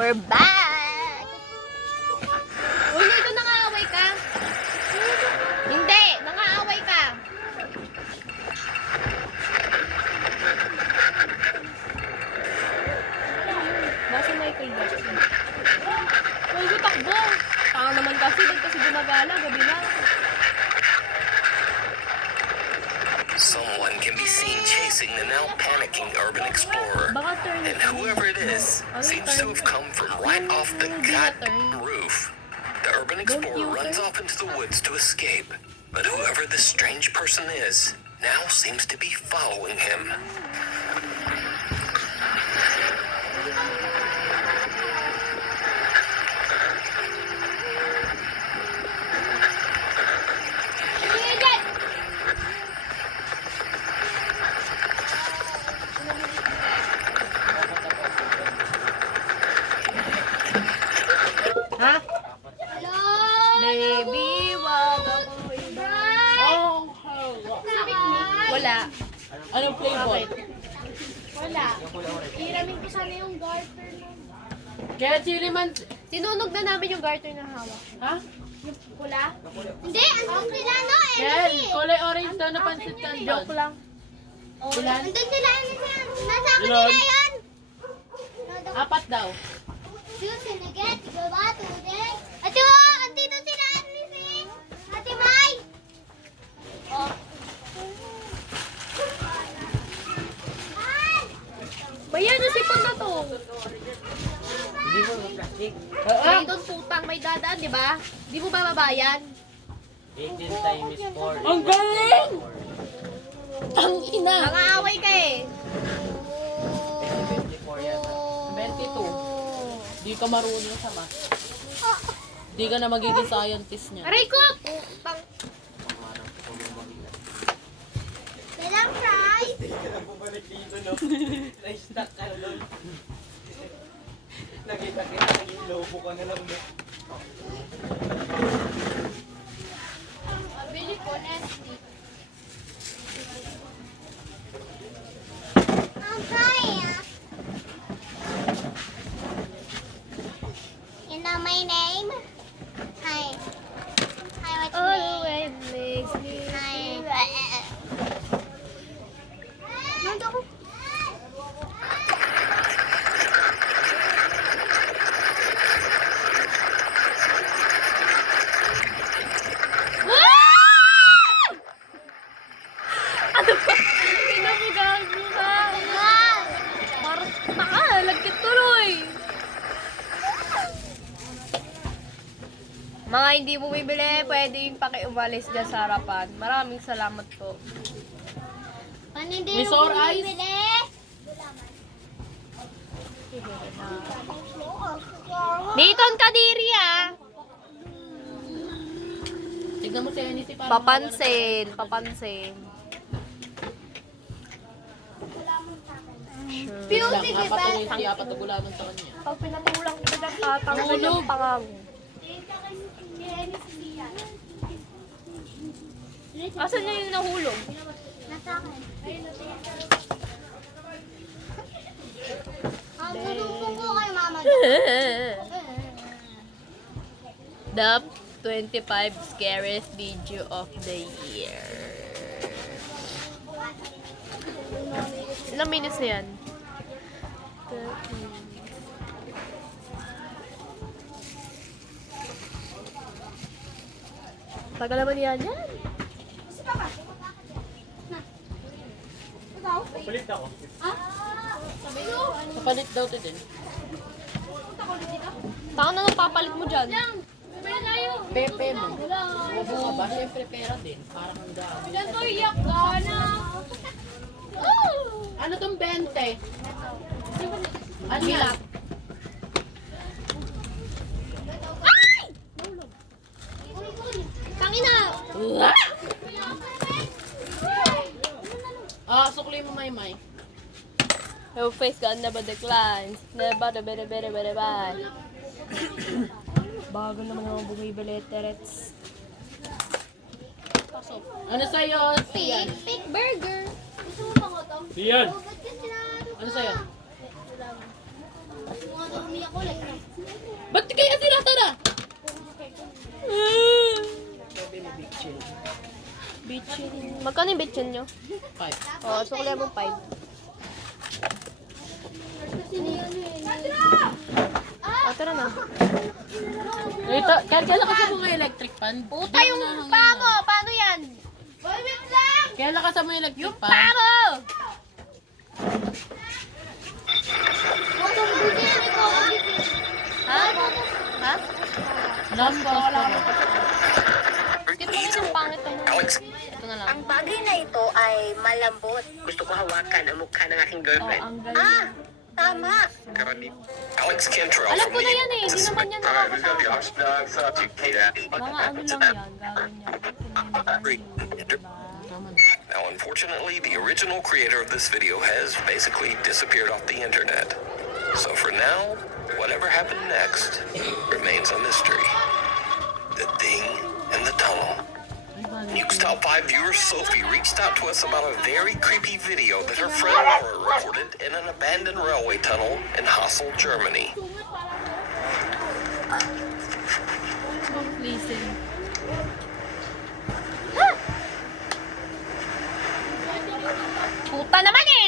We're back! Uy, ito nangaaway ka? Hindi, nangaaway ka. Nasa Michael Jackson. Uy, takbo. Tanga naman kasi, ba't kasi gumagala, gabi na. Someone can be seen chasing the now panicking urban explorer. And whoever it is seems to have come from right off the goddamn roof. The urban explorer runs off into the woods to escape. But whoever this strange person is now seems to be following him. Ha? Baby, wag akong Oh, Wala. anong flavor? Wala. Hiramin ko sana yung garter mo. Kaya chili man. Sinunog na namin yung garter na hawak. Ha? Yung pula? Hindi, andun sila, no? Yan, kulay orange daw na pansit canton. Joke lang. Ilan? Andun sila, nasa akin Ilan? nila yun. 4 daw. Sinaget, gawa, tunay. Ate, oh, andito sila, Ate May. Oh. Bayan yung sipon na to. Hindi mo plastic. May doon putang may dadaan, di ba? Di mo ba babayan? 18 times 4. Ang galing! Ang ina! Nangaaway ka eh. 24 yan. 22. Di ka marunong sa math. Di ka na magiging scientist niya. Aray ko! Putang. Dalang fries. Na-stuck ka doon. Nakita kita, naging lobo ka na lang. Bili ko, Nestle. I'm trying. You know my name? Hi. Hi, what's your name? Always makes me Hi. Nandun ako. Ano ba? Pinabugago ka. Parang tanga, lagkit tuloy. Mga hindi bumibili, pwedeng pakiumalis dyan sa harapan. Maraming salamat po. Ano hindi May mo sore eyes? bumibili? Dayton Kadiri ah. Tignan mo si Annie si parang Papansin, papansin. Beauty, Lang, di ba? napatuloy siya patugulanan sa kanya. Pag pinatulang ko ng tatanggal Tulog. yung pangago. Asan niya yung nahulog? Nasa akin. Ang tulong ko kay mama. The 25 scariest video of the year. Ilang minutes na yan? 13. Tagal naman yan yan. Palit ako. Kapalit daw to din. Saan na papalit mo dyan? Pepe mo. Wabo ka ba? Siyempre pera din. Parang ang dami. Diyan ko iyak ka na. Ano tong 20? Ano yan? Tangina. Ah, sukli mo may. Your face got never declines. Never the better, better, better, bye. Bago naman naman bumibili, terets. Pasok. Ano sa'yo, Sian? Pig burger. Gusto mo bang ito? Sian! Ba't kasi na... Ano sa'yo? Mga umiyak ko like Bitchin. Magkano yung bitchin nyo? 5. Oh, so level 5. Oh, tara na. Ito, kailan kasi mo may electric fan? Puta yung paa mo! Paano yan? Wait lang! Kailan kasi mo electric Yung fan? paa mo! Ha? Ha? Last customer. Skip mo rin yung pangit mo. Alex, Ito na lang. Ang bagay na ito ay malambot. Gusto ko hawakan ang mukha ng aking Oh, girlfriend. ang galing. Tama. Alex Cantrell Alam from ko na the yan eh. Hindi naman yan nakakatawa. Mga ano lang yan. Gawin niya. Tama na. Now, unfortunately, the original creator of this video has basically disappeared off the internet. So for now, whatever happened next remains a mystery. The thing in the tunnel. News Top 5 viewer Sophie reached out to us about a very creepy video that her friend Laura recorded in an abandoned railway tunnel in Hassel, Germany. Listen. Puta naman eh!